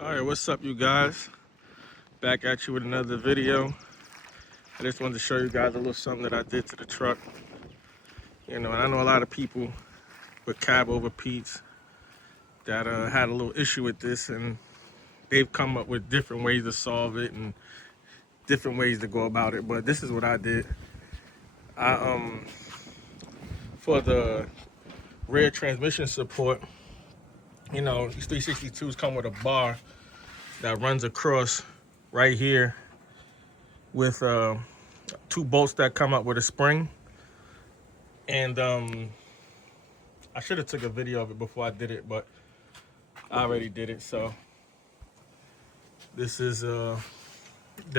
Alright, what's up you guys? Back at you with another video. I just wanted to show you guys a little something that I did to the truck. And I know a lot of people with cab over Pete's that had a little issue with this, and they've come up with different ways to solve it and different ways to go about it. But this is what I did. I for the rear transmission support, these 362s come with a bar that runs across right here with two bolts that come up with a spring. And I should have took a video of it before I did it, but I already did it. So this is the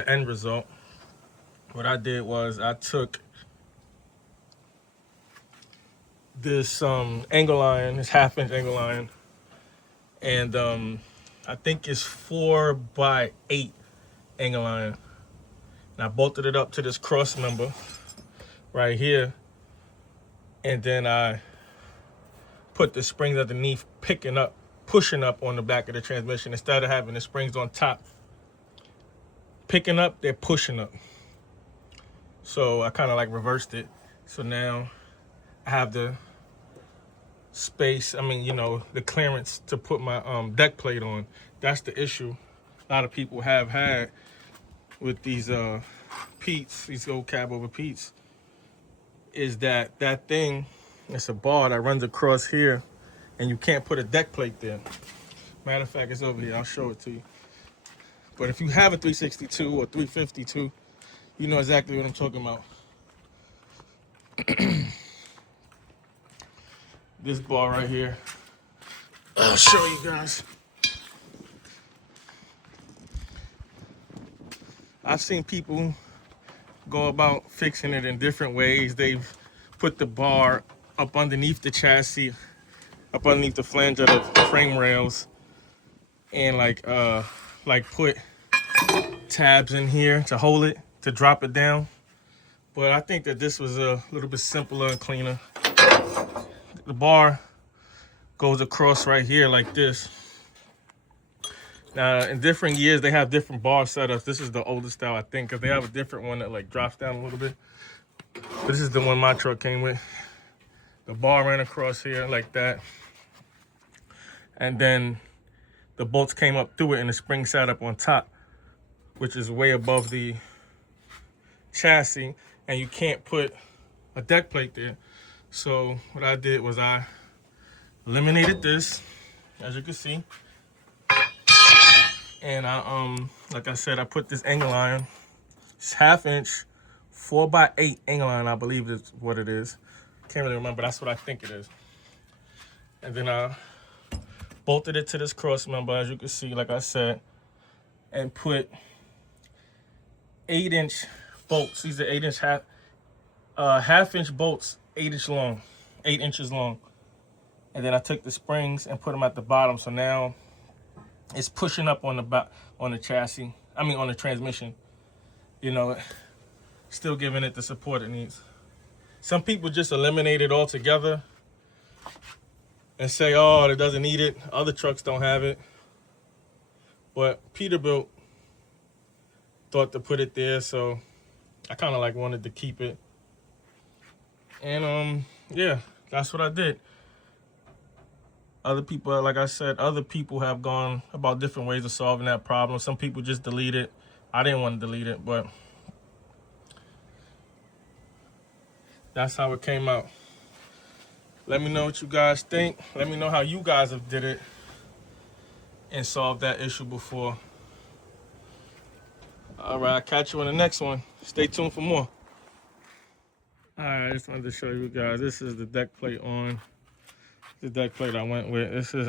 end result. What I did was I took this angle iron, this 1/2-inch angle iron, and I think it's 4x8 angle iron. And I bolted it up to this cross member right here, and then I put the springs underneath, pushing up on the back of the transmission. Instead of having the springs on top picking up, they're pushing up. So I kind of like reversed it. So now I have the space, the clearance to put my deck plate on. That's the issue a lot of people have had with these Pete's, these old cab over Pete's, is that thing, it's a bar that runs across here, and you can't put a deck plate there. Matter of fact, it's over here. I'll show it to you. But if you have a 362 or 352, you know exactly what I'm talking about. This bar right here, I'll show you guys. I've seen people go about fixing it in different ways. They've put the bar up underneath the chassis, up underneath the flange of the frame rails, and like put tabs in here to hold it, to drop it down. But I think that this was a little bit simpler and cleaner. The bar goes across right here like this. Now, in different years, they have different bar setups. This is the oldest style, I think, because they have a different one that like drops down a little bit. But this is the one my truck came with. The bar ran across here like that. And then the bolts came up through it, and the spring sat up on top, which is way above the chassis, and you can't put a deck plate there. So what I did was I eliminated this, as you can see. And I, like I said, I put this angle iron. It's 1/2-inch, 4x8 angle iron, I believe is what it is. Can't really remember, that's what I think it is. And then I bolted it to this cross member, as you can see, like I said, and put 8-inch bolts. These are 8-inch half-inch bolts, 8 inches long. And then I took the springs and put them at the bottom. So now it's pushing up on the chassis. On the transmission. Still giving it the support it needs. Some people just eliminate it altogether and say, oh, it doesn't need it. Other trucks don't have it. But Peterbilt thought to put it there, so I kind of wanted to keep it. And yeah, that's what I did. Other people, like I said, other people have gone about different ways of solving that problem. Some people just delete it. I didn't want to delete it, but that's how it came out. Let me know what you guys think. Let me know how you guys have did it and solved that issue before. All right, I'll catch you on the next one. Stay tuned for more. All right, I just wanted to show you guys. This is the deck plate on. The deck plate I went with. This is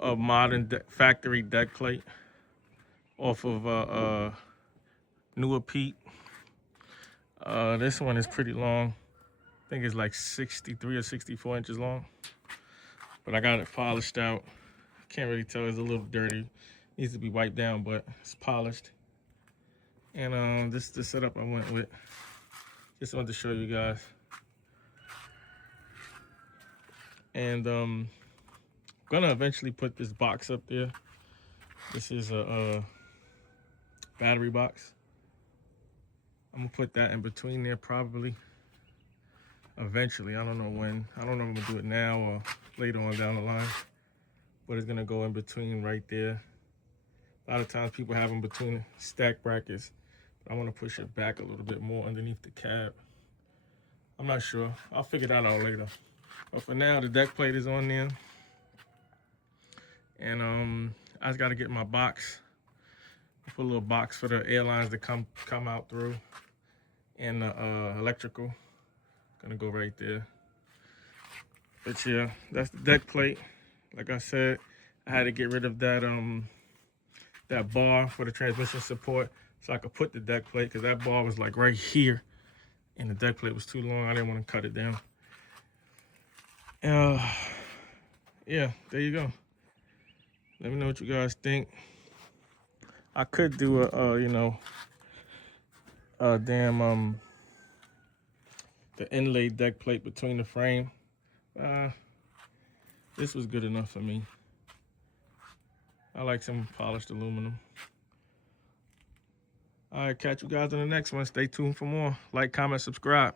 a modern factory deck plate off of newer Pete. This one is pretty long. I think it's like 63 or 64 inches long. But I got it polished out. Can't really tell, it's a little dirty. Needs to be wiped down, but it's polished. And this is the setup I went with. Just wanted to show you guys. And gonna eventually put this box up there. This is a battery box. I'm gonna put that in between there probably. Eventually, I don't know when. I don't know if I'm gonna do it now or later on down the line. But it's gonna go in between right there. A lot of times people have them between stack brackets. But I wanna push it back a little bit more underneath the cab. I'm not sure. I'll figure that out later. But for now, the deck plate is on there. And I just gotta get my box. Put a little box for the airlines to come out through. And the electrical. Gonna go right there. But yeah, that's the deck plate. Like I said, I had to get rid of that that bar for the transmission support so I could put the deck plate, because that bar was like right here and the deck plate was too long. I didn't want to cut it down. Yeah, there you go. Let me know what you guys think. I could do the inlaid deck plate between the frame. This was good enough for me. I like some polished aluminum. All right, catch you guys in the next one. Stay tuned for more. Like, comment, subscribe.